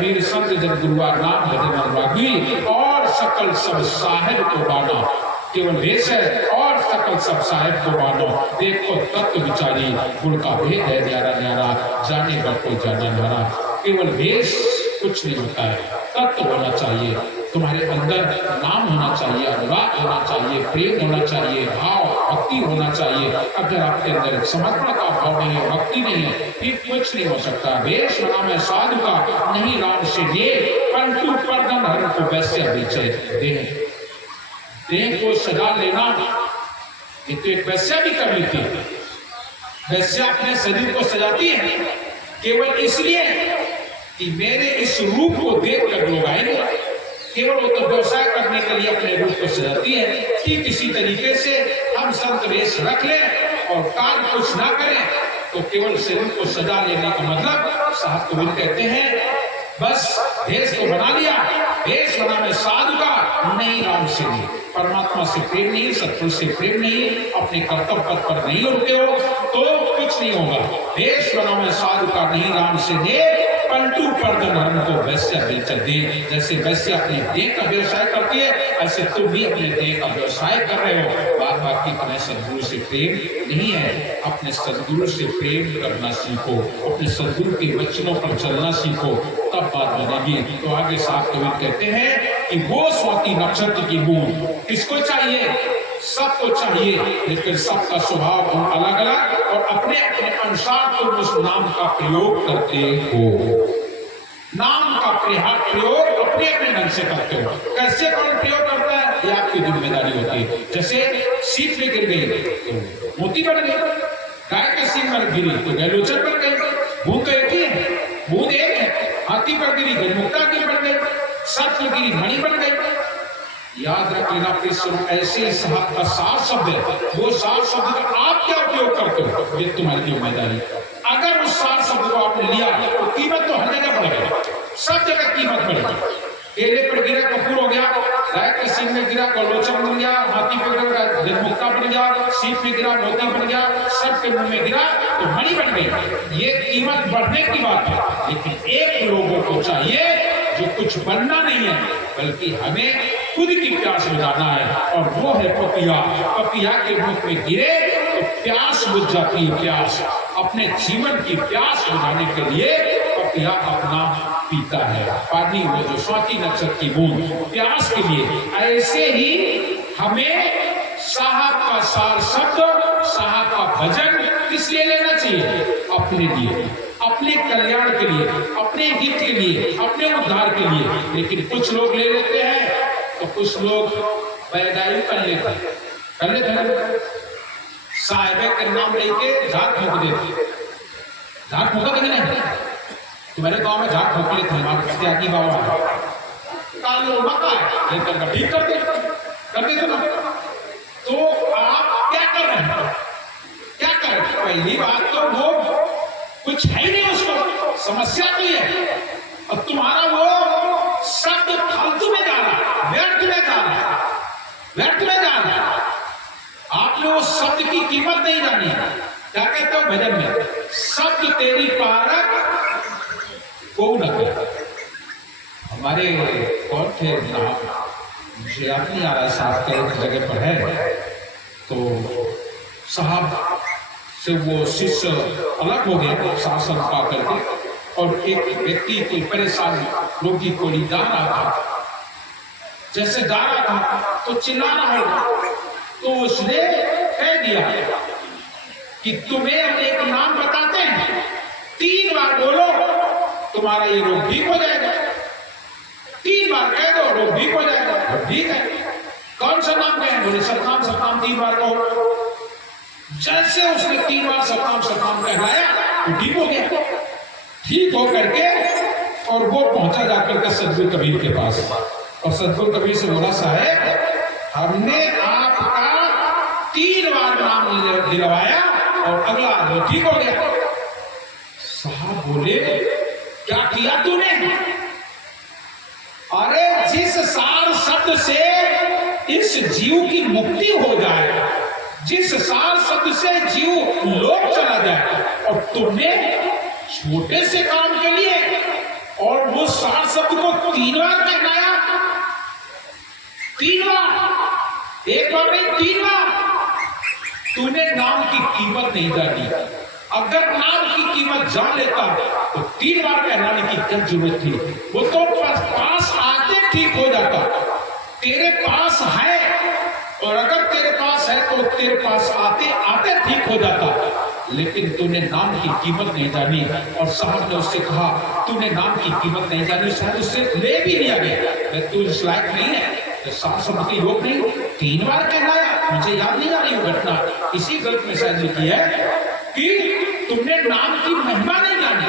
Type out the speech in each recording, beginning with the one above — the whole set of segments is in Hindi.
कबीर संत जन गुरुआ नाम भजन अनुरागी, और सकल सब साहेब को बाना, केवल वेश है और सकल सब साहेब को बानो, देखो तत्व विचारी, गुण का भेद है न्यारा न्यारा, जाने का कोई जाना न्यारा। केवल वेश कुछ नहीं होता है, तत्व होना चाहिए तुम्हारे अंदर, नाम होना चाहिए, अनुराग होना चाहिए, प्रेम होना चाहिए, भाव भक्ति होना चाहिए। अगर आपके अंदर समर्पण का भाव नहीं है, भक्ति नहीं है, फिर कुछ नहीं हो सकता। वेश बना मैं साधु का, नहीं राम से ये, पंटू पर्दन हर को वैसे बेचे देह, देह को सजा लेना, ये तो एक वैश्या भी कर लेती है। वैश्या अपने शरीर को सजाती है केवल इसलिए कि मेरे इस रूप को देखकर लोग आएंगे, केवल वो तो व्यवसाय करने के लिए अपने रूप को सजाती है। ठीक इसी तरीके से हम संत वेश रख लें और कार्य कुछ ना करें तो केवल शरीर को सजा लेने का मतलब, साहब कबीर कहते हैं बस भेष को बना लिया, भेष बना मैं साधु का, नहीं राम से नहीं, परमात्मा से प्रेम नहीं, सत्पुरुष से प्रेम नहीं, अपने कर्तव्य पथ पर नहीं उठते हो तो कुछ नहीं होगा। भेष बना मैं साधु का, नहीं राम से नहीं, पलटू पर्दन हरन को वैश्य बेच दे। जैसे वैश्य अपने देह का व्यवसाय करती है, ऐसे तुम भी अपने देह का व्यवसाय कर रहे हो। बात बाकी अपने सदगुरु से प्रेम नहीं है, अपने सदगुरु से प्रेम करना सीखो, अपने सदगुरु के वचनों पर चलना सीखो, तब बात बनेगी। तो आगे साहब कबीर कहते हैं कि वो स्वाति नक्षत्र की बूंद किसको चाहिए, सबको चाहिए, लेकिन सबका स्वभाव अलग अलग और अपने अपने अनुसार तुम उस नाम का प्रयोग करते हो। नाम का प्रयोग अपने अपने ढंग से करते हो। कैसे कौन प्रयोग करता है ये आपकी जिम्मेदारी होती है। जैसे सीप में गिर गई तो मोती बन गई, गाय के सींग पर गिरी तो गैलोचन बन गई। बूंद तो एक ही है, बूंद एक है। हाथी पर गिरी गजमुक्ता की बन गई, सर्प पर गिरी मणि बन गई। याद रख लेना प्रिय, ऐसे साहब का सार शब्द है, वो सार शब्द का आप क्या उपयोग करते हो ये तुम्हारी जिम्मेदारी। अगर उस सार शब्द को आपने लिया तो कीमत तो हर जगह बढ़ेगी, सब जगह कीमत बढ़ेगी। केले पर गिरा कपूर हो गया, गाय के सींग में गिरा गलोचन बन गया, हाथी पर गिरा गजमुक्ता बन गया, सीप में गिरा मोती बन गया, सर्प के मुंह में गिरा तो मणि बन गई। ये कीमत बढ़ने की बात है। लेकिन एक लोगों को चाहिए जो कुछ बनना नहीं है, बल्कि हमें खुद की प्यास बुझाना है, और वो है पपिया। पपिया के मुख में गिरे तो प्यास बुझ जाती है। प्यास, अपने जीवन की प्यास बुझाने के लिए पपिया अपना पीता है पानी, वो जो स्वाति नक्षत्र की बूंद प्यास के लिए। ऐसे ही हमें साहब का सार शब्द, साहब का भजन किस लिए लेना चाहिए, अपने लिए, अपने कल्याण के लिए, अपने हित के लिए, अपने उद्धार के लिए। लेकिन कुछ लोग ले लेते हैं तो कुछ लोग बैदाई कर लेते हैं, साहिबे के नाम लेके झाड़ फूक देते। झाड़ फूका देंगे नहीं, तुम्हारे गांव में झाड़ फूक लेते हैं, त्यागी बाबा कालो मका है, लेकर ठीक कर देते ना। तो आप क्या कर रहे हैं, क्या कर रहे हैं? पहली बात तो वो कुछ है ही नहीं, उसको समस्या तो है, और तुम्हारा वो शब्द फालतू में जा रहा है, व्यर्थ में जा रहा है, व्यर्थ में जा रहा है। आपने वो शब्द की कीमत नहीं जानी है। क्या कहते हो भजन में, शब्द तेरी पारक को न कर। हमारे कौन थे नाम मुझे याद नहीं आ रहा, साहब के एक जगह पर है, तो साहब से वो शिष्य अलग हो गए शासन पा करके, और एक व्यक्ति कोई परेशान रोगी को जा रहा था। जैसे जा रहा था तो चिल्लाना होगा, तो उसने कह दिया कि तुम्हें हम एक नाम बताते हैं, 3 बार बोलो तुम्हारा ये रोग ठीक हो जाएगा। 3 बार कह दो रोग ठीक हो जाएगा। ठीक है, कौन सा नाम कहें, बोले सतनाम सतनाम 3 बार कहो। जैसे उसने 3 बार सतनाम सतनाम कहलाया तो ठीक हो गया। ठीक हो करके और वो पहुंचा जाकर के सदगुरु कबीर के पास, और सदगुरु कबीर से बोला, साहब हमने आपका 3 बार नाम दिलवाया और अगला आदमी ठीक हो गया। साहब बोले, क्या किया तूने? अरे जिस सार शब्द से इस जीव की मुक्ति हो जाए, जिस सार शब्द से जीव लोक चला जाए, और तुमने छोटे से काम के लिए और उस सार शब्द को 3 बार कहलाया, 3 बार, एक बार नहीं 3 बार। तूने नाम की कीमत नहीं जानी। अगर नाम की कीमत जान लेता तो 3 बार कहलाने की क्या जरूरत थी? वो तो पास आते ठीक हो जाता। तेरे पास है, और अगर तेरे पास है तो तेरे पास आते आते ठीक हो जाता। लेकिन तूने नाम की कीमत नहीं जानी। और साहब ने उससे कहा तूने नाम की कीमत नहीं जानी, शायद उससे ले भी लिया गया, तू इस लायक नहीं है। तो साफ शब्द के योग नहीं 3 बार कहलाया। मुझे याद नहीं आ रही वो घटना, इसी ग्रंथ में शायद लिखी है कि तुमने नाम की महिमा नहीं जानी।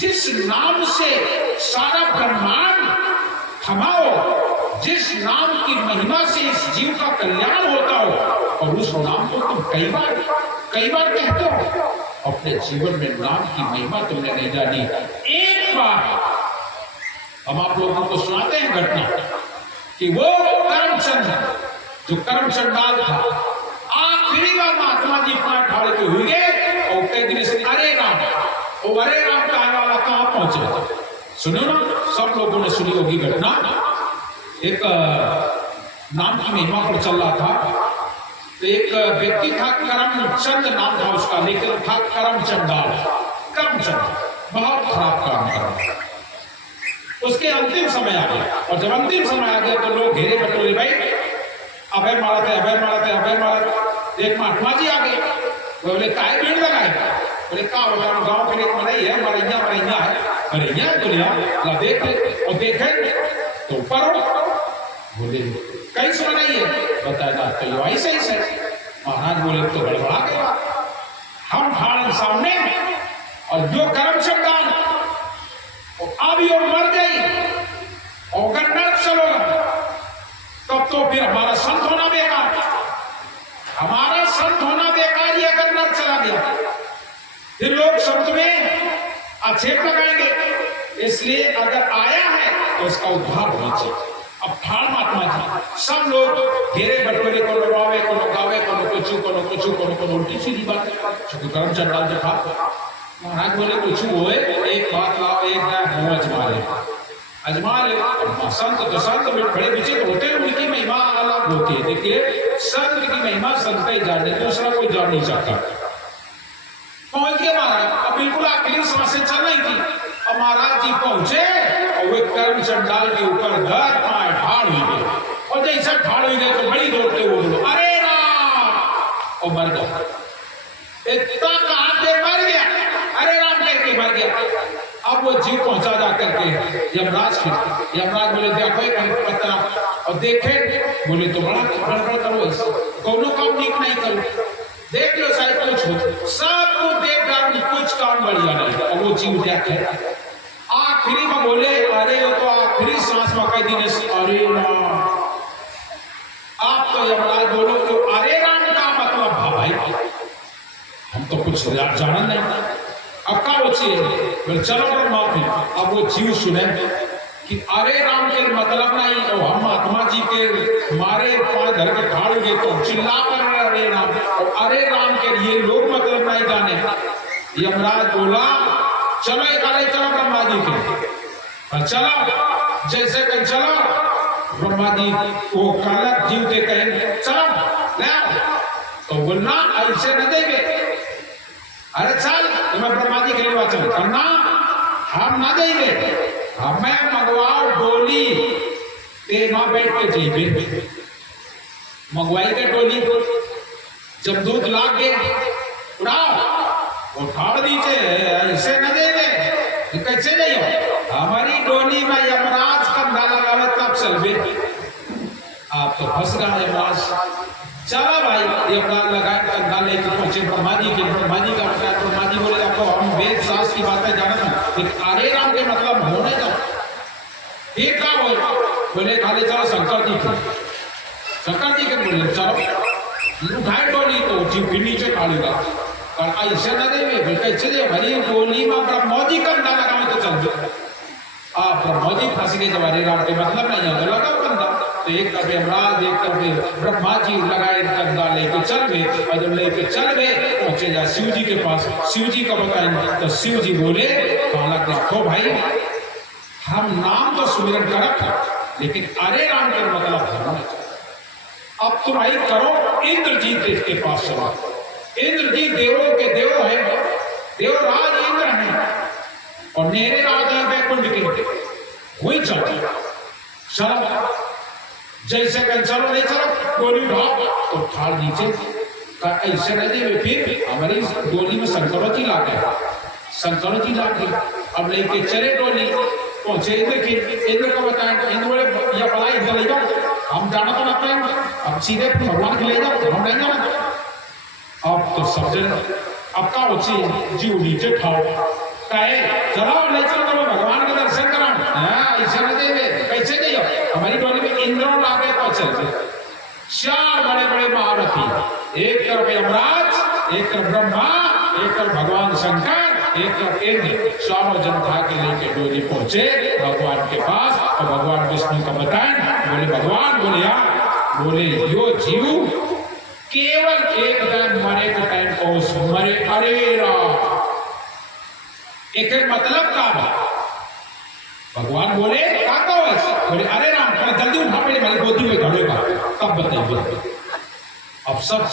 जिस नाम से सारा ब्रह्मांड थमाओ, जिस नाम की महिमा से इस जीव का कल्याण होता हो, और उस नाम को तुम कई बार कहते हो। अपने जीवन में नाम की महिमा तुमने नहीं जानी। एक बार हम आप लोगों को सुनाते हैं घटना कि वो करमचंद, जो करम चंडाल था, आखिरी बार महात्मा जी अपना ठाड़ के हुए और कई दिन से अरे राम का वाला कहां पहुंचे। सुनो ना, सब लोगों ने सुनी होगी घटना। एक नाम की महिमा पर चल रहा था, तो एक व्यक्ति था, करमचंद नाम था उसका, लेकिन था करमचंडाल। करमचंद बहुत खराब काम कर रहा था। उसके अंतिम समय आ गया, और जब अंतिम समय आ गया तो लोग घेरे बटोरे, भाई अभय मारते अभय मारते अभय मारते। एक महात्मा जी आ गए, बोले काय भीड़ लगाए? बोले का होगा, गांव के लिए मरई है, मरैया मरैया है, मरैया दुनिया ला देखे और देखे तो ऊपर हो। बोले कैसे मनाइए? बताया तो ऐसे ही से। महाराज बोले तो गड़बड़ा गया, हम ठाड़ सामने और जो करमचंद दान अब ये मर गई और अगर नर्क चलोगा तब तो फिर हमारा संत होना बेकार, हमारा संत होना बेकार ही अगर नर्क चला गया। फिर लोग संत में आक्षेप लगाएंगे, इसलिए अगर आया है तो उसका उद्धार होना चाहिए। अब ठाड़ महात्मा जी सब लोग घेरे बटोरे को लगावे को लगावे को कुछ उल्टी सीधी बात। चूंकि करमचंद दान जो था, महाराज बोले कुछ हुए, एक बात लाओ, एक ना अजमा ले। संत तो संत में बड़े विचित्र होते हैं, उनकी महिमा अलग होती है। देखिए संत की महिमा संत ही जाने, दूसरा कोई जान नहीं सकता। पहुंच गए महाराज, अब बिल्कुल आखिरी सांसें चल रही थी, और महाराज जी पहुंचे और वे करमचंद दाल के ऊपर घर पाए ठाड़ हुई गए, और जैसे ठाड़ हुई गए तो बड़ी दौड़ते हुए बोलो अरे राम, और मर गया। इतना कहा के मर गया, अरे राम कह के मर गया। अब वो जीव पहुंचा जा करके यमराज के, यमराज बोले देखो पता, और देखे बोले तो बड़ा गड़बड़ करो, कोनो काम ठीक नहीं करो, देख लो शायद कुछ हो, सब कुछ देख डाल, कुछ काम बढ़िया नहीं। और वो जीव देखे आखिरी में बोले अरे वो तो आखिरी सांस में कह दी, अरे राम। आप तो यमराज बोलो तो अरे राम का मतलब भाई हम तो कुछ जाना नहीं, अब का बचिए चलो पर माफी। अब वो जीव सुने कि अरे राम के मतलब नहीं, और हम महात्मा जी के मारे पांव धर के ठाड़ गए तो चिल्ला कर अरे राम, और अरे राम के लिए लोग मतलब नहीं जाने। यमराज बोला चलो एक आले चलो ब्रह्मा जी के, चलो जैसे कहीं चलो। ब्रह्मा जी वो कालक जीव के कहें चलो ले, तो बोलना ऐसे न देंगे, अरे चल मैं ब्रह्मा जी के लिए वचन करना, हम ना देंगे, हमें मंगवाओ डोली, ते मां बैठ के जीवे मंगवाई के डोली। जब दूध लाग गए उड़ाओ उठाड़ दीजिए, ऐसे न देंगे, कैसे नहीं हो, हमारी डोली में यमराज कंधा लगावे तब चलवे। आप तो फंस गए यमराज। चला भाई यमराज लगाए कंधा लेके पहुंचे ब्रह्मा जी के। ब्रह्मा जी का मतलब, ब्रह्मा जी बोले आपको हम वेद शास्त्र की बातें जानते हैं, लेकिन अरे राम के मतलब होने दो। ठीक था बोले खाली चलो शंकर जी के, शंकर जी के बोले चलो उठाए डोली, तो जीव भी नीचे खाली था, और ऐसे न देवे कैसे दे भरी डोली में ब्रह्मा जी कंधा लगावे तो चल जाए। आप ब्रह्मा जी फंस गए, जब अरे राम के मतलब नहीं होता लगाओ कंधा, तो एक कभी यमराज एक कभी ब्रह्मा जी लगाए कंधा लेके चल गए, और जब लेके चल गए पहुंचे जा शिव जी के पास। शिव जी को बताएंगे तो शिव जी बोले कालक रखो भाई, हम नाम तो सुमिरन करत है, लेकिन अरे राम के मतलब धर्म नहीं। अब तुम आई करो, इंद्रजीत इसके पास चला। इंद्रजीत देवों के देव है, देवराज इंद्र है और मेरे राज है बैकुंठ के, वही चलता चलो जैसे कल चलो नहीं चलो डोली उठाओ तो ठाड़ नीचे का ऐसे नहीं दे। फिर हमारी डोली में शंकरों जी ला गए, शंकरों जी ला गए, अब लेके चले डोली पहुंचे इंद्र की। इंद्र को बताएं, इंद्र बोले या पलाई इधर ले जाओ, हम जाना तो ना पाएंगे, अब सीधे भगवान के ले जाओ, हम नहीं जाना। अब तो सब जन अब का उसी जीव नीचे ठाड़ कहे चलो नहीं चलो तो भगवान के दर्शन करा। ऐसे न देवे कैसे गई हमारी डोली में इंद्र लागे तो चलते। चार बड़े बड़े महारथी, एक तरफ यमराज, एक तरफ ब्रह्मा, एक तरफ भगवान शंकर, एक तरफ इंद्र, चारों जन उठा के लेके डोली पहुंचे भगवान के पास। और भगवान विष्णु का बताएं, बोले भगवान बोले यार, बोले यो जीव केवल एक दिन मरे के टाइम को मरे, अरे राम एक मतलब का भगवान बोले क्या कहो, बोले अरे राम थोड़ा जल्दी उठा, मेरे मेरी गोदी में धड़ेगा तब बताइए। अब सब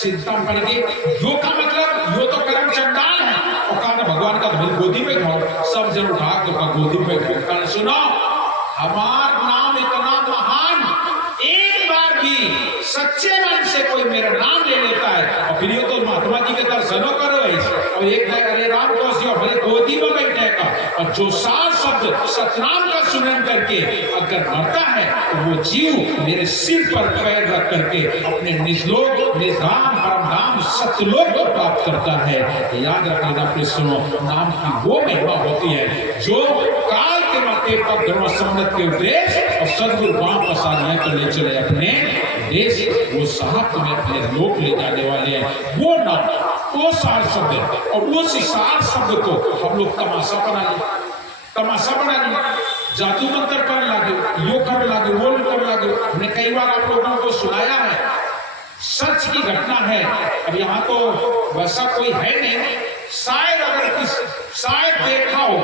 चिंता पड़ गई, यो का मतलब यो तो कर्म चंडाल है, और कहा भगवान का मेरी गोदी में खाओ। सब जन उठा के गोदी में खाओ। सुनो हमार नाम इतना महान, एक बार भी सच्चे मन से कोई मेरा नाम ले लेता है और फिर ये तो महात्मा जी के दर्शनों करो ऐसे, और एक अरे राम को मेरे गोदी में बैठेगा। और जो सात शब्द सतनाम का सुमरन करके अगर मरता है तो वो जीव मेरे सिर पर पैर रख करके अपने निजलोक निधाम परमधाम सतलोक को प्राप्त करता है। याद रखना अपने सुनो, नाम की वो महिमा होती है जो काल के माथे पर धर्म सम्मत के उपदेश और सदगुरु वापस आने के लिए चले अपने देश, वो साहब तुम्हें अपने लोक ले जाने वाले हैं। वो नाम वो सार शब्द है, और उस सार शब्द को हम लोग तमाशा बना लिया, तमाशा बना लिया, जादू मंत्र करने लगे, यो करने लगे, वो करने लगे। हमने कई बार आप लोगों को सुनाया है, सच की घटना है। अब यहाँ तो वैसा कोई है नहीं, शायद अगर शायद देखा हो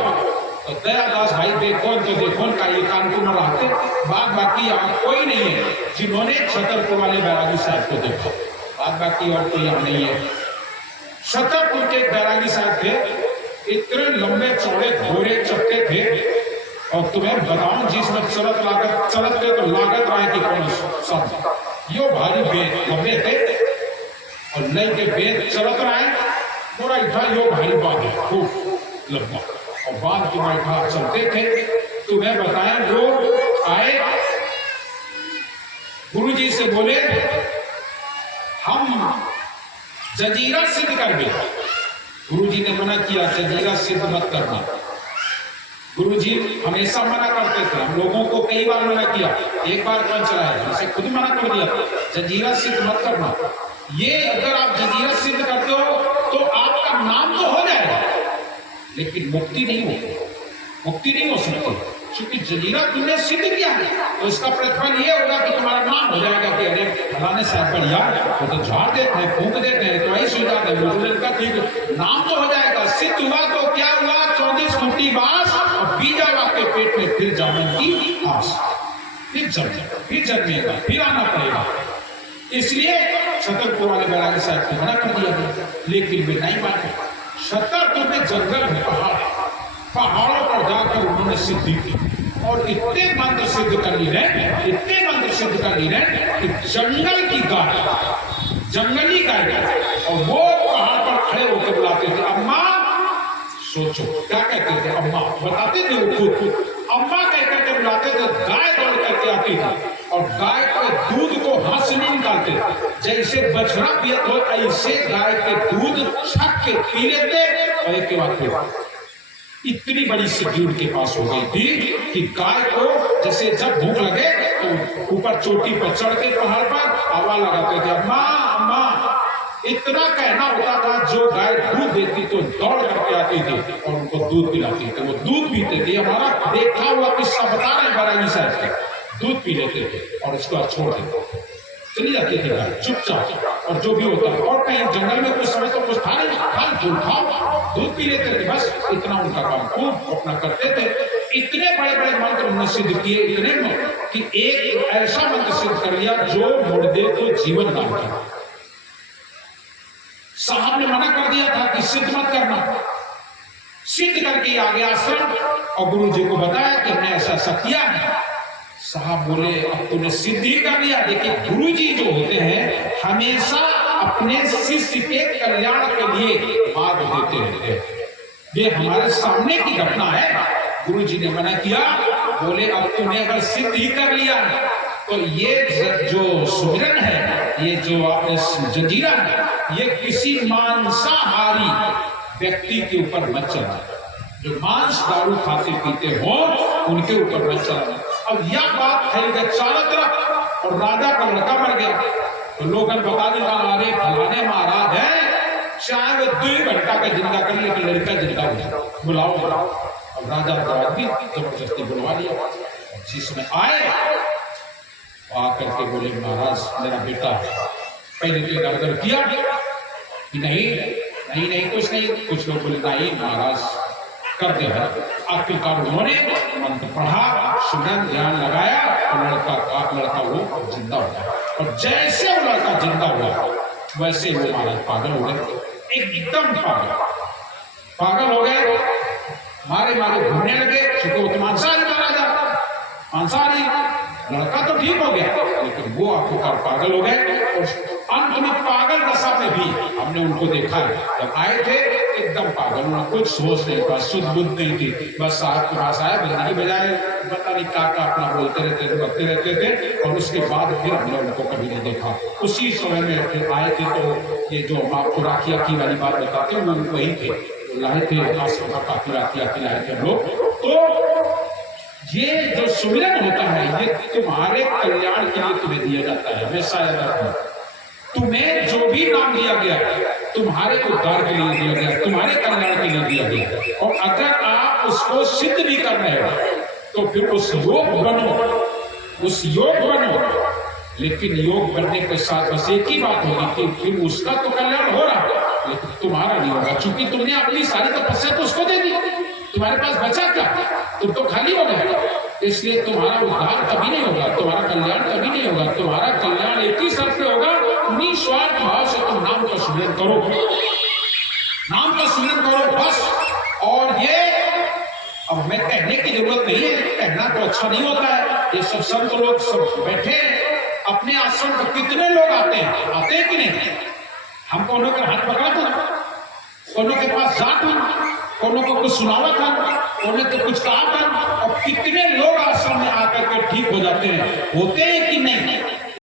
तो दयादास भाई देखो तो देखो का ये कानपुर में रहते, बाकी यहाँ कोई नहीं है जिन्होंने छतरपुर वाले बैरागी साहब को देखा, बाकी और कोई यहाँ नहीं है। छतरपुर के बैरागी साहब थे, इतने लंबे चौड़े घोड़े चलते थे, और तुम्हें बताऊं जिसमें चलत थे तो लागत रहा कि कौन सब यो भारी बेद लंबे थे और नई के बेद चलत रहा है पूरा इतना यो भारी बात है खूब लंबा, और बाद की बैठा चलते थे। तुम्हें बताया लोग आए गुरु जी से बोले हम जजीरा सिद्ध कर गए। गुरु जी ने मना किया, जजीरा सिद्ध मत करना। गुरु जी हमेशा मना करते थे, हम लोगों को कई बार मना किया, एक बार कौन चलाया, इसे खुद मना कर दिया जजीरा सिद्ध मत करना। ये अगर आप जजीरा सिद्ध करते हो तो आपका नाम तो हो जाएगा लेकिन मुक्ति नहीं होगी, मुक्ति नहीं हो सकती, क्योंकि जजीरा तुमने सिद्ध किया है तो इसका प्रतिफल ये होगा कि तुम्हारा नाम हो जाएगा कि अरे फलाने साहब पर यार वो तो झाड़ देते हैं, फूंक देते हैं, तो ऐसी बात है का ठीक नाम तो हो जाएगा। सिद्ध हुआ तो क्या हुआ, 34 फुटी बास और बीजा के पेट में फिर जाने की आस, फिर जन्मेगा, फिर आना पड़ेगा। इसलिए छतरपुर वाले बैरागी साहब को मना कर दिया गया, लेकिन वे नहीं माने। छतरपुर में जंगल में पहाड़ों पर जाकर उन्होंने सिद्धि की और इतने मंत्र सिद्ध कर ली रहे, इतने मंत्र सिद्ध कर ली रहे कि जंगल की गाय, जंगली गाय, और वो पहाड़ पर खड़े होकर बुलाते थे अम्मा। सोचो क्या कहते थे अम्मा, बताते थे वो खुद अम्मा कहकर के बुलाते थे। गाय दौड़ करके आती थी और गाय के दूध को हाथ से नहीं निकालते, जैसे बछड़ा पियत हो ऐसे गाय के दूध छक के पी लेते। और एक के बाद इतनी बड़ी सिद्धि उनके पास हो गई थी कि गाय को जैसे जब भूख लगे तो ऊपर चोटी पर चढ़ के पहाड़ पर आवाज लगाते थे अम्मा अम्मा। इतना कहना होता था, जो गाय दूध देती तो दौड़ करके आती थी और उनको दूध पिलाती थी, वो दूध पीते थे। हमारा देखा हुआ किस्सा बता रहे बैरागी साहब का, दूध पी लेते थे और उसको बाद छोड़ देते थे, चली जाती थी गाय चुपचाप। और जो भी होता और कहीं जंगल में कुछ समय तो कुछ था नहीं, फल फूल खाओ दूध पी लेते थे, बस इतना उनका काम खूब अपना करते थे। इतने बड़े बड़े मंत्र उन्होंने सिद्ध किए, इतने कि एक ऐसा मंत्र सिद्ध कर लिया जो मुर्दे को जीवन दान किया। साहब ने मना कर दिया था कि सिद्ध मत करना, सिद्ध करके आ गया आश्रम और गुरु जी को बताया कि हमने ऐसा ऐसा किया है। साहब बोले अब तूने सिद्ध ही कर लिया। देखिए गुरु जी जो होते हैं हमेशा अपने शिष्य के कल्याण के लिए मार्ग देते रहते हैं। ये हमारे सामने की घटना है। गुरु जी ने मना किया, बोले अब तूने अगर सिद्ध ही कर लिया तो ये जो सुमिरन है, ये जो जंजीरा है, ये किसी मांसाहारी व्यक्ति के ऊपर मत चला। जो मांस दारू खाते पीते हो उनके ऊपर मत चला। अब यह बात फैल गई चारों तरफ और राजा का लड़का मर गया तो लोग बता देगा अरे फलाने महाराज है, चाहे वो 2 घंटा का जिंदा कर लिया तो लड़का जिंदा हो जाए, बुलाओ बुलाओ। अब राजा आदमी जबरदस्ती बुलवा लिया। जिसमें आए आकर के बोले महाराज मेरा बेटा, पहले तो इधर किया कि नहीं नहीं नहीं कुछ नहीं। कुछ लोग बोले नहीं महाराज कर दे। आखिरकार उन्होंने मंत्र पढ़ा, सुगंध ध्यान लगाया तो लड़का वो जिंदा हो गया। और जैसे वो लड़का जिंदा हुआ वैसे वो महाराज पागल हो गए, एकदम पागल हो गए, मारे मारे घूमने लगे। चूंकि मांसाहारी मारा जाता, मांसाहारी लड़का तो ठीक हो गया लेकिन वो आखिरकार पागल हो गए। और अंत में पागल दशा में भी हमने उनको देखा है। जब आए थे एकदम पागल, उन्होंने कुछ सोच नहीं था, शुद्ध बुद्ध नहीं थी, बस साहब के पास आए, बजाने बजाय पता नहीं क्या अपना बोलते रहते थे, बकते रहते थे। और उसके बाद फिर हमने उनको कभी नहीं देखा। उसी समय में फिर आए थे तो ये जो हम आपको राखी अखी वाली बात बताते हैं वो वही थे, तो लाए थे आश्रम का काफी राखी अखी लाए थे लोग। तो ये जो सुमिरन होता है ये तुम्हारे कल्याण के लिए तुम्हें दिया जाता है। हमेशा याद रखना, तुम्हें जो भी नाम दिया गया तुम्हारे उद्धार के लिए दिया गया, तुम्हारे कल्याण के लिए दिया गया। और अगर आप उसको सिद्ध भी कर रहे हो तो फिर उस योग बनो, उस योग बनो। लेकिन योग बनने के साथ बस एक ही बात होगी कि फिर उसका तो कल्याण हो रहा लेकिन तुम्हारा नहीं होगा, क्योंकि तुमने अपनी सारी तपस्या तो उसको दे दी। तुम्हारे पास बचा क्या? तुम तो खाली हो गए। इसलिए तुम्हारा उद्धार कभी नहीं होगा, तुम्हारा कल्याण कभी नहीं होगा। तुम्हारा कल्याण एक ही शर्त पे होगा, निस्वार्थ भाव से तुम नाम का सुमिरन करो, नाम का सुमिरन करो बस। और ये अब हमें कहने की जरूरत नहीं है, कहना तो अच्छा नहीं होता है। ये सब संत लोग सब बैठे अपने आश्रम पर कितने लोग आते हैं कि नहीं? हम कोनो का हाथ पकड़ा था, कोनो के पास जाता, कोनो को कुछ सुनावा था, कोनो को कुछ कहा था। और कितने लोग आश्रम में आकर के ठीक हो जाते हैं, होते हैं कि नहीं?